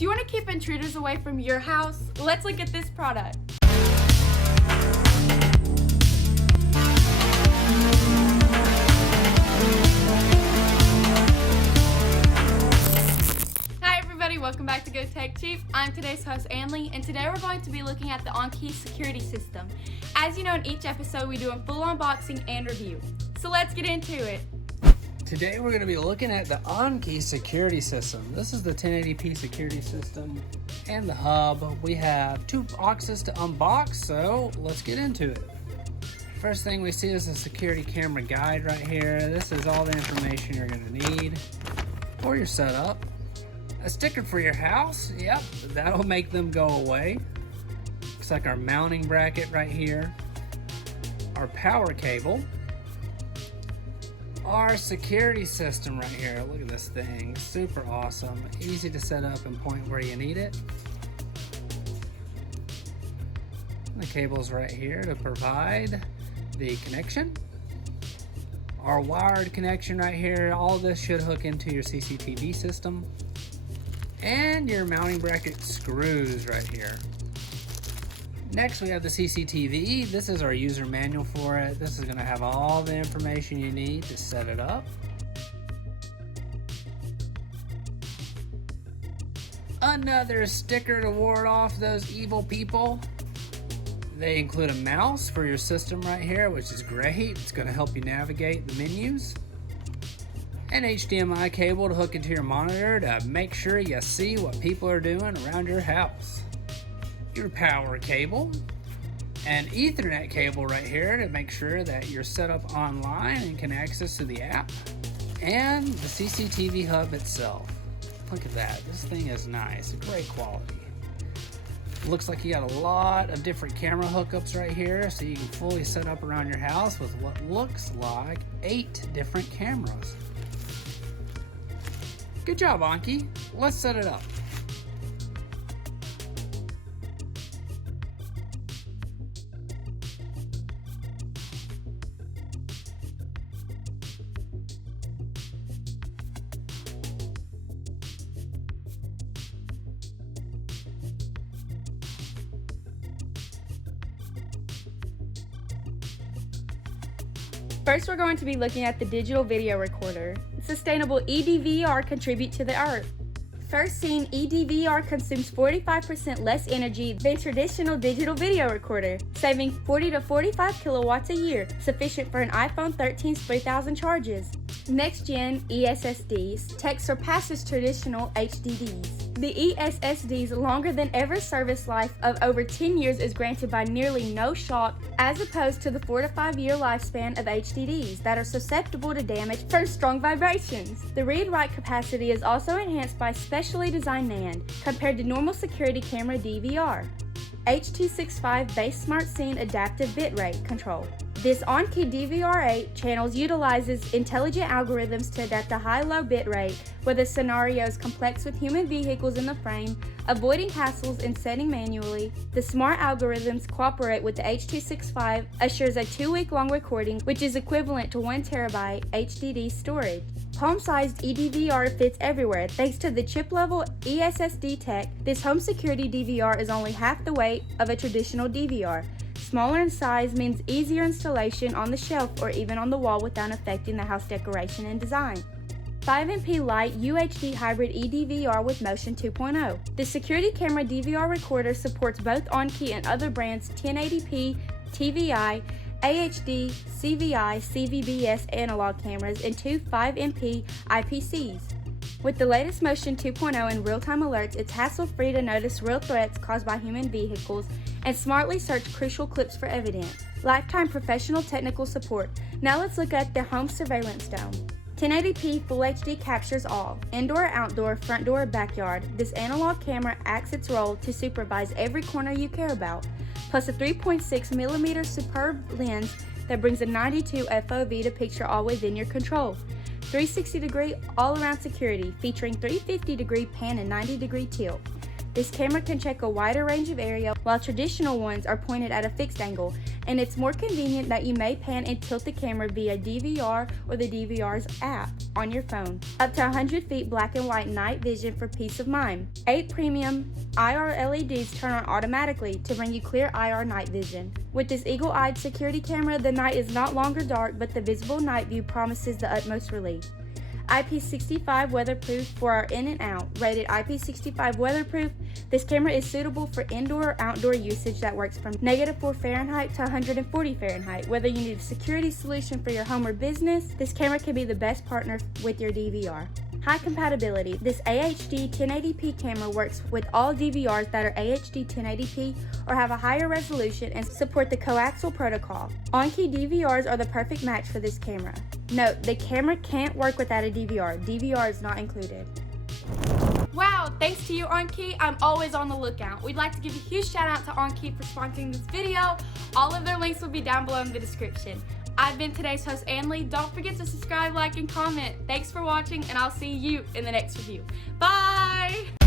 Do you want to keep intruders away from your house? Let's look at this product. Hi everybody, welcome back to Go Tech Cheap. I'm today's host Annke, and today we're going to be looking at the Annke security system. As you know, in each episode we do a full unboxing and review. So let's get into it. Today we're going to be looking at the Annke security system. This is the 1080p security system and the hub. We have two boxes to unbox, so let's get into it. First thing we see is a security camera guide right here. This is all the information you're going to need for your setup. A sticker for your house, yep, that'll make them go away. Looks like our mounting bracket right here. Our power cable. Our security system right here. Look at this thing, super awesome, easy to set up and point where you need it. The cable's right here to provide the connection. Our wired connection right here. All of this should hook into your CCTV system. And your mounting bracket screws right here. Next we have the CCTV. This is our user manual for it. This is going to have all the information you need to set it up. Another sticker to ward off those evil people. They include a mouse for your system right here, which is great. It's going to help you navigate the menus. An HDMI cable to hook into your monitor to make sure you see what people are doing around your house. Your power cable, an Ethernet cable right here to make sure that you're set up online and can access to the app, and the CCTV hub itself. Look at that, this thing is nice, great quality. Looks like you got a lot of different camera hookups right here, so you can fully set up around your house with what looks like 8 different cameras. Good job, Annke. Let's set it up. First, we're going to be looking at the digital video recorder. Sustainable EDVR contribute to the earth. First seen, EDVR consumes 45% less energy than traditional digital video recorder, saving 40 to 45 kilowatts a year, sufficient for an iPhone 13's 3,000 charges. Next-gen ESSDs tech surpasses traditional HDDs. The ESSD's longer than ever service life of over 10 years is granted by nearly no shock, as opposed to the 4 to 5 year lifespan of HDDs that are susceptible to damage from strong vibrations. The read-write capacity is also enhanced by specially designed NAND compared to normal security camera DVR. H.265 base smart scene adaptive bitrate control. This Annke DVR8 channels utilizes intelligent algorithms to adapt a high-low bitrate where the scenario is complex with human vehicles in the frame, avoiding hassles in setting manually. The smart algorithms cooperate with the H.265, assures a 2-week-long recording, which is equivalent to 1 terabyte HDD storage. Home-sized eDVR fits everywhere. Thanks to the chip-level ESSD tech, this home security DVR is only half the weight of a traditional DVR. Smaller in size means easier installation on the shelf or even on the wall without affecting the house decoration and design. 5MP Lite UHD Hybrid eDVR with Motion 2.0. The security camera DVR recorder supports both Annke and other brands' 1080p, TVI, AHD, CVI, CVBS analog cameras, and 2 5MP IPCs. With the latest Motion 2.0 and real-time alerts, it's hassle-free to notice real threats caused by human vehicles and smartly search crucial clips for evidence. Lifetime professional technical support. Now let's look at the home surveillance dome. 1080p Full HD captures all, indoor, outdoor, front door, backyard. This analog camera acts its role to supervise every corner you care about, plus a 3.6mm superb lens that brings a 92 FOV to picture all within your control. 360-degree all-around security featuring 350-degree pan and 90-degree tilt. This camera can check a wider range of area, while traditional ones are pointed at a fixed angle and it's more convenient that you may pan and tilt the camera via DVR or the DVR's app on your phone. Up to 100 feet black and white night vision for peace of mind. 8 premium IR LEDs turn on automatically to bring you clear IR night vision. With this eagle-eyed security camera, the night is not longer dark, but the visible night view promises the utmost relief. IP65 weatherproof for our in and out. Rated IP65 weatherproof, this camera is suitable for indoor or outdoor usage that works from -4 Fahrenheit to 140 Fahrenheit. Whether you need a security solution for your home or business, this camera can be the best partner with your DVR. High compatibility. This AHD 1080p camera works with all DVRs that are AHD 1080p or have a higher resolution and support the coaxial protocol. Annke DVRs are the perfect match for this camera. Note, the camera can't work without a DVR. DVR is not included. Wow, thanks to you, Annke. I'm always on the lookout. We'd like to give a huge shout out to Annke for sponsoring this video. All of their links will be down below in the description. I've been today's host, Annke. Don't forget to subscribe, like, and comment. Thanks for watching, and I'll see you in the next review. Bye!